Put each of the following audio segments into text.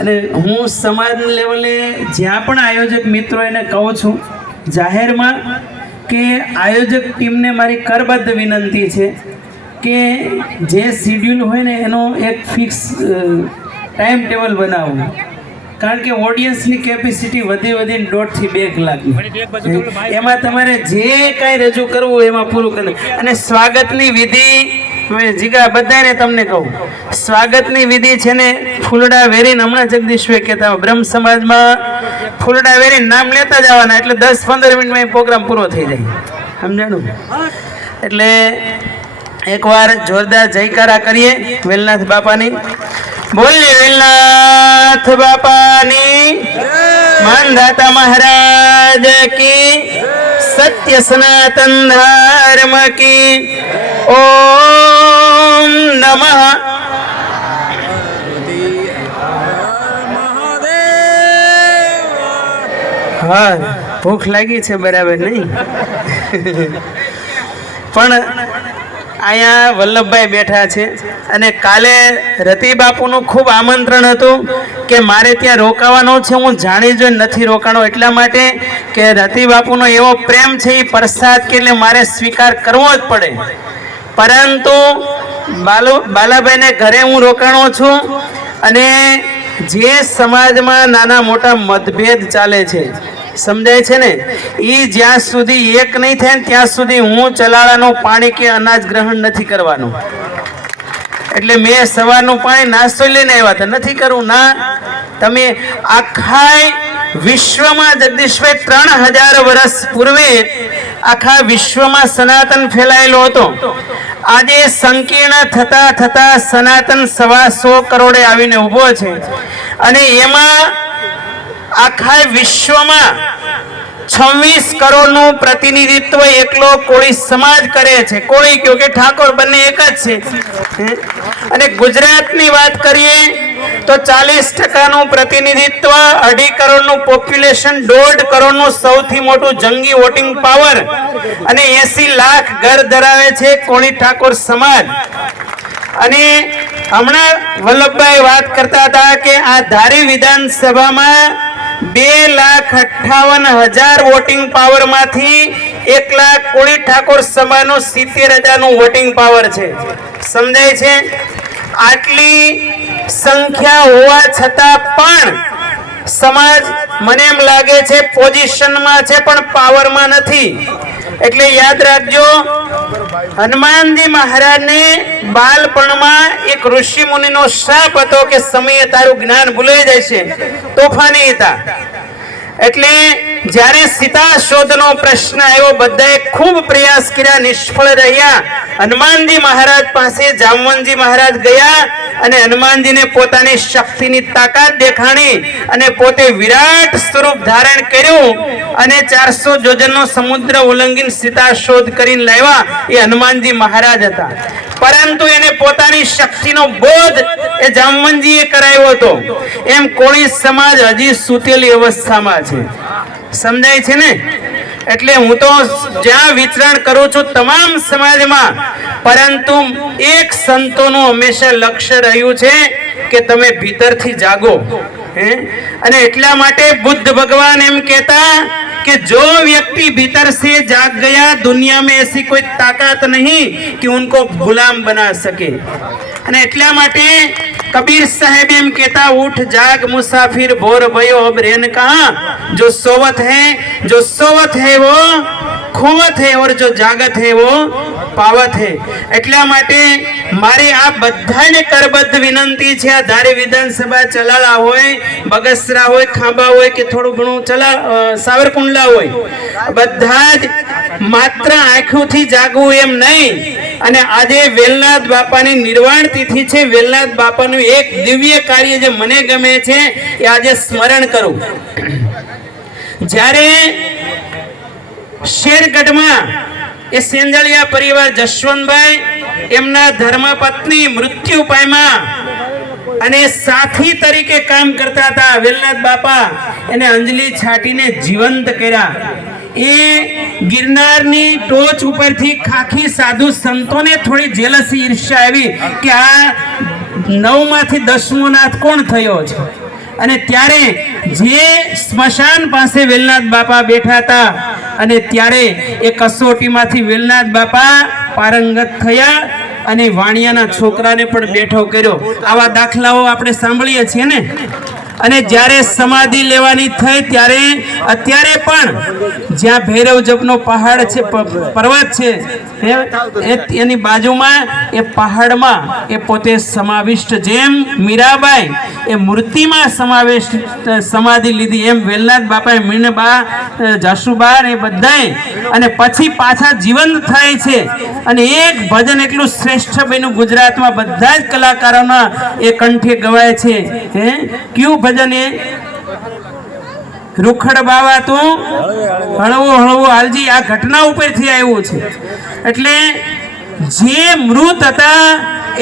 અને હું સમાજ લેવલે જ્યાં પણ આયોજક મિત્રો એને કહું છું જાહેરમાં કે આયોજક ટીમને મારી કરબદ્ધ વિનંતી છે કે જે શિડ્યુલ હોય ને એનો એક ફિક્સ ટાઈમ ટેબલ બનાવવું, કારણ કે ઓડિયન્સની કેપેસિટી વધીને 1.5 થી 2 કલાક, એમાં તમારે જે કાંઈ રજૂ કરવું એમાં પૂરું કરવું. અને સ્વાગતની વિધિ જીગા બધાને તમને કહું, સ્વાગતની વિધિ છે ને ફૂલડા વેરીને, હમણાં જગદીશભાઈ કહેતા બ્રહ્મ સમાજમાં ફૂલડા વેરીને નામ લેતા જવાના, એટલે 10-15 મિનિટમાં પ્રોગ્રામ પૂરો થઈ જાય, સમજાણું? એટલે એકવાર જોરદાર જયકારા કરીએ વેલનાથ બાપાની. બોલીએ વેલનાથ બાપાની, માનધાતા મહારાજ કી, સત્ય સનાતન ધર્મ કી. ઓમ નમઃ. હા, ભૂખ લાગી છે બરાબર નહીં? પણ અહીંયા વલ્લભભાઈ બેઠા છે અને કાલે રતિ બાપુનું ખૂબ આમંત્રણ હતું કે મારે ત્યાં રોકાવાનું છે. હું જાણી જોઈને નથી રોકાણો એટલા માટે કે રતિ બાપુનો એવો પ્રેમ છે, એ પ્રસાદ કે એટલે મારે સ્વીકાર કરવો જ પડે. પરંતુ બાલાભાઈને ઘરે હું રોકાણો છું અને જે સમાજમાં નાના મોટા મતભેદ ચાલે છે, સમજાય છે ને, એ જ્યાં સુધી એક નહીં થાય ત્યાં સુધી હું ચલાળાનું પાણી કે અનાજ ગ્રહણ નથી કરવાનું. એટલે મેં સવારનું પાણી નાસ્તો લઈને આવ્યા હતા, નથી કરવું ના. તમે આખા વિશ્વમાં જગદીશભાઈ 3000 વર્ષ પૂર્વે આખા વિશ્વમાં સનાતન ફેલાયેલો હતો. આજે સંકીર્ણ થતા થતા સનાતન 125 કરોડે આવીને ઊભો છે અને એમાં આખા વિશ્વમાં 26 કરોડનું પ્રતિનિધિત્વ એકલો કોળી સમાજ કરે છે. કોળી કયો કે ઠાકોર બંને એક જ છે. અને ગુજરાતની વાત કરીએ તો 40% પ્રતિનિધિત્વ, 2.5 કરોડનું પોપ્યુલેશન, 1.5 કરોડનું સૌથી મોટું જંગી વોટિંગ પાવર અને 80 લાખ ઘર ધરાવે છે કોળી ઠાકોર સમાજ. અને હમણાં વલ્લભભાઈ વાત કરતા હતા કે આ ધારી વિધાનસભામાં 2,58,000 વોટિંગ પાવર માંથી 1 લાખ કોળી ઠાકોર સમાજનું 70,000 વોટિંગ પાવર છે. સમજાય છે? આટલી સંખ્યા હોવા છતાં પણ સમાજ મને એમ લાગે છે પોઝિશનમાં છે પણ પાવરમાં નથી. એટલે યાદ રાખજો, હનુમાનજી મહારાજને બાલપણમાં એક ઋષિ મુનિનો શાપ હતો કે સમયે તારું જ્ઞાન ભૂલાઈ જશે, તોફાની હતા. એટલે જ્યારે સીતા શોધનો પ્રશ્ન આવ્યો, બધાએ ખૂબ પ્રયાસ કર્યા, નિષ્ફળ રહ્યા. હનુમાનજી મહારાજ પાસે જામવંતજી મહારાજ ગયા અને હનુમાનજીને પોતાની શક્તિની તાકાત દેખાણી અને પોતે વિરાટ સ્વરૂપ ધારણ કર્યું અને 400 યોજનનો સમુદ્ર ઉલ્લંઘન સીતા શોધ કરીને લાવ્યા. એ હનુમાનજી મહારાજ હતા. પરંતુ એને પોતાની શક્તિનો બોધ એ જામવંતજીએ કરાવ્યો હતો. એમ કોળી સમાજ હજી સૂતેલી અવસ્થામાં છે. સમજાય છે ને? એટલે હું તો જ્યાં વિચરણ કરું છું તમામ સમાજમાં, પરંતુ એક સંતોનું હંમેશા લક્ષ્ય રહ્યું છે કે તમે ભીતરથી જાગો. અને એટલા માટે बुद्ध भगवान एम कहता कि जो व्यक्ति भीतर से जाग गया दुनिया में ऐसी कोई ताकत नहीं कि उनको गुलाम बना सके. અને એટલા માટે कबीर साहेब एम कहता उठ जाग मुसाफिर भोर भयो अब रेन कहाँ, जो सोवत है वो खोवत है और जो जागत है वो पावत है. એટલા માટે મારી આ બધાને કરબદ્ધ વિનંતી છે. આ ધારી વિધાનસભા ચલાળા હોય, બગસરા હોય, ખાંભા હોય કે થોડું ઘણું સાવરકુંડલા હોય, બધા જ માત્ર આંખોથી જાગવું એમ નહીં. અને આજે વેલનાથ બાપાની નિર્વાણ તિથિ છે. વેલનાથ બાપાનું એક દિવ્ય કાર્ય જે મને ગમે છે એ આજે સ્મરણ કરું. જ્યારે શેરગઢમાં એ સેંજળિયા પરિવાર જશવંતભાઈ એમના ધર્મપત્ની મૃત્યુ પામ્યા અને સાથી તરીકે કામ કરતા હતા. વેલનાથ બાપા એને અંજલિ છાટીને જીવંત કર્યા. એ ગિરનારની ટોચ ઉપરથી ખાખી સાધુ સંતોને થોડી જેલસી ઈર્ષ્યા આવી કે આ 9માંથી 10મો નાથ કોણ થયો છે? અને ત્યારે જે સ્મશાન પાસે વેલનાથ બાપા બેઠા હતા અને ત્યારે એ કસોટીમાંથી વેલનાથ બાપા પારંગત થયા અને વાણિયાના છોકરાને પણ બેઠો કર્યો. આવા દાખલાઓ આપણે સાંભળીએ છીએ ને. અને જ્યારે સમાધિ લેવાની થઈ ત્યારે અત્યારે પણ જ્યાં ભૈરવ જપનો પહાડ છે, પર્વત છે, એની બાજુમાં એ પહાડમાં એ પોતે સમાવિષ્ટ, જેમ મીરાબાઈ એ મૂર્તિમાં સમાધિ લીધી એમ વેલનાથ બાપાએ મીણબા, જાસુબા એ બધાએ અને પછી પાછા જીવંત થાય છે. અને એક ભજન એટલું શ્રેષ્ઠ બન્યું ગુજરાતમાં, બધા જ કલાકારોના એ કંઠે ગવાય છે. કયું ભજન? એ રૂખડ બાવા તું હળવો હળવો હાલજી. આ ઘટના ઉપરથી આવ્યું છે. એટલે જે મૃત હતા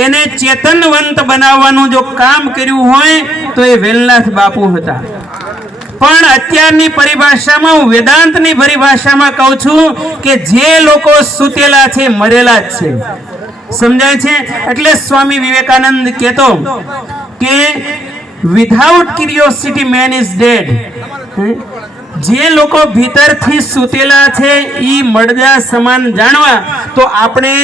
એને ચેતનવંત બનાવવાનું જો કામ કર્યું હોય તો એ વેલનાથ બાપુ હતા. પણ અત્યારની પરિભાષામાં, હું વેદાંતની પરિભાષામાં કહું છું કે જે લોકો સૂતેલા છે મરેલા જ છે. સમજાય છે? એટલે સ્વામી વિવેકાનંદ કહેતો કે without curiosity man is dead. જે લોકો ભીતરથી સૂતેલા છે એ મરદા સમાન જાણવા, તો આપણે